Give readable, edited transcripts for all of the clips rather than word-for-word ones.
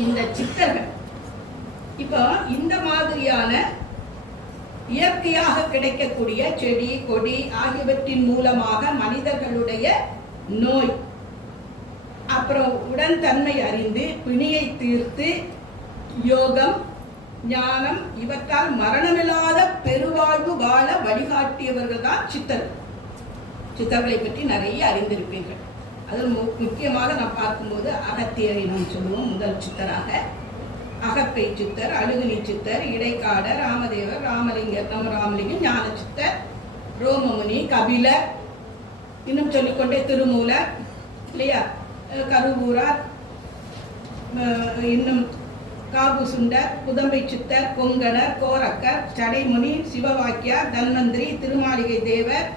இந்த சித்தர்கள் இப்போ இந்த மாதிரியான இயற்கையாக கிடைக்கக்கூடிய செடி கொடி ஆகியவற்றின் மூலமாக மனிதர்களுடைய நோய் அப்புறம் உடன்தன்மை அறிந்து பிணியை தீர்த்து யோகம் ஞானம் இவற்றால் மரணமில்லாத பெருவாழ்வு வாழ வழிகாட்டியவர்கள் தான் சித்தர்கள். சித்தர்களை பற்றி நிறைய அறிந்திருப்பீர்கள். அதில் முக்கியமாக நாம் பார்க்கும்போது அகத்தியரை நாம் சொல்லுவோம் முதல் சித்தராக. அகப்பை சித்தர், அழுகுனி சித்தர், இடைக்காடர், ராமதேவர், ராமலிங்கர், நம்ம ராமலிங்கம், ஞான சித்தர், ரோமமுனி, கபிலர், இன்னும் சொல்லிக்கொண்டே திருமூலர் இல்லையா, கருவூரார், இன்னும் காபுசுண்டர், புதம்பை சித்தர், கொங்கணர், கோரக்கர், சடைமுனி, சிவவாக்கியார், தன்வந்திரி, திருமாளிகை தேவர்,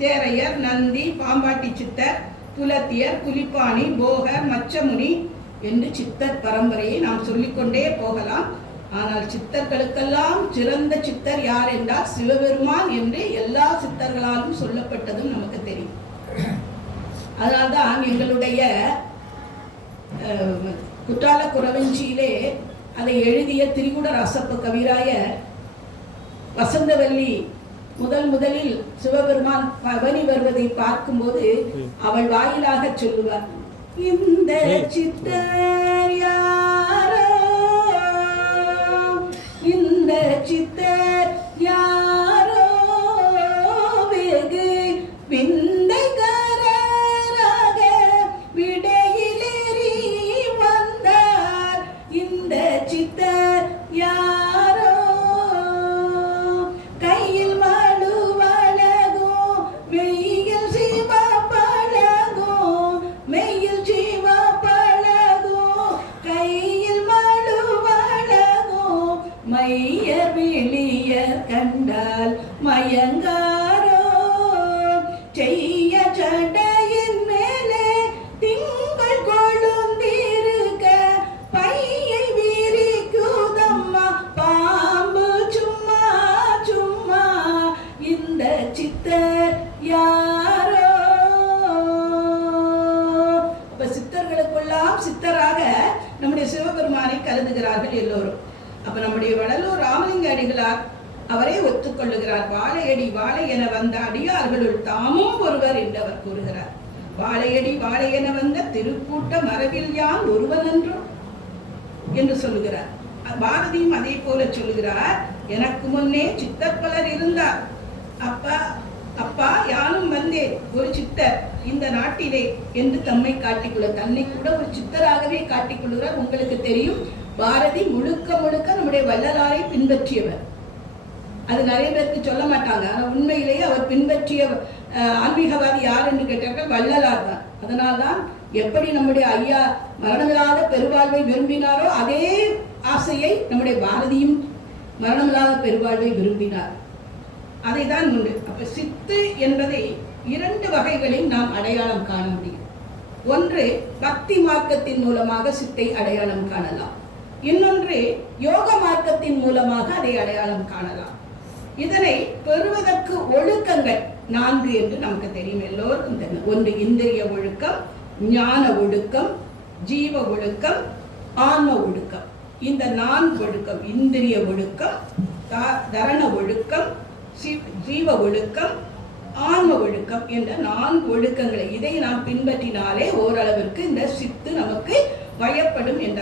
தேரையர், நந்தி, பாம்பாட்டி சித்தர், புலத்தியர், புலிப்பாணி, போகர், மச்சமுனி என்று சித்தர் பரம்பரையை நாம் சொல்லிக்கொண்டே போகலாம். ஆனால் சித்தர்களுக்கெல்லாம் சிறந்த சித்தர் யார் என்றால் சிவபெருமான் என்று எல்லா சித்தர்களாலும் சொல்லப்பட்டதும் நமக்கு தெரியும். அதனால்தான் எங்களுடைய குற்றால குறவஞ்சியிலே அதை எழுதிய திரிகுடர் அசப்பு கவிராயர் வசந்தவல்லி முதலில் சிவபெருமான் பவனி வருவதை பார்க்கும்போது அவள் வாயிலாக சொல்லுவார், இந்த சித்தர் யாரோ, இந்த சித்தர் யாரோ, வெகு விந்தைகராக விடையிலேறி வந்தார், இந்த சித்தர் யாரோ, கையில் மழுவழகோ, மெய்யில் சிவ பழகோ, மெய்யில் சிவ பழகோ, கையில் மழுவழகோ, மைய விழிய கண்டால் மயங்காரோ, செய்ய சடையின் மேலே திங்கள் கொழுந்திருக்க பையை விரிக்குதம்மா பாம்பு சும்மா சும்மா, இந்த சித்தர் யாரோ. அப்ப சித்தர்களுக்கெல்லாம் சித்தராக நம்முடைய சிவபெருமானை கருதுகிறார்கள் எல்லோரும். அப்ப நம்முடைய வடலூர் ராமலிங்க அடிகளார் அவரே ஒத்துக்கொள்ளுகிறார். வாழையடி வாழை என வந்த அடியார்களுள் தாமும் ஒருவர் என்று அவர் கூறுகிறார். வாழையடி வாழை என வந்த திருக்கூட்ட மரபில் யான் ஒருவன் என்று சொல்லுகிறார். பாரதியும் அதே போல சொல்லுகிறார், எனக்கு முன்னே சித்தர் பலர் இருந்தார், அப்பா யானும் வந்தேன் ஒரு சித்தர் இந்த நாட்டிலே என்று தம்மை காட்டிக்கொள்ள, தன்னை கூட ஒரு சித்தராகவே காட்டிக்கொள்கிறார். உங்களுக்கு தெரியும், பாரதி முழுக்க நம்முடைய வள்ளலாரை பின்பற்றியவர். அது நிறைய பேருக்கு சொல்ல மாட்டாங்க. ஆனால் உண்மையிலேயே அவர் பின்பற்றிய ஆன்மீகவாதி யார் என்று கேட்டார்கள், வள்ளலார் தான். அதனால்தான் எப்படி நம்முடைய ஐயா மரணமில்லாத பெருவாழ்வை விரும்பினாரோ அதே ஆசையை நம்முடைய பாரதியும் மரணமில்லாத பெருவாழ்வை விரும்பினார். அதை தான் உண்டு. அப்ப சித்து என்பதை இரண்டு வகைகளில் நாம் அடையாளம் காண முடியும். ஒன்று, பக்தி மார்க்கத்தின் மூலமாக சித்தை அடையாளம் காணலாம். இன்னொன்று, யோக மார்க்கத்தின் மூலமாக அதை அடையாளம் காணலாம். இதனை பெறுவதற்கு ஒழுக்கங்கள் 4 என்று நமக்கு தெரியும், எல்லோருக்கும் தெரியும். ஒன்று இந்திரிய ஒழுக்கம், ஞான ஒழுக்கம், ஜீவ ஒழுக்கம், ஆன்ம ஒழுக்கம். இந்த 4 ஒழுக்கம், இந்திரிய ஒழுக்கம், தரண ஒழுக்கம், ஜீவ ஒழுக்கம், ஆன்ம ஒழுக்கம் என்ற 4 ஒழுக்கங்களை இதை நாம் பின்பற்றினாலே ஓரளவிற்கு இந்த சித்து நமக்கு வயப்படும் என்ற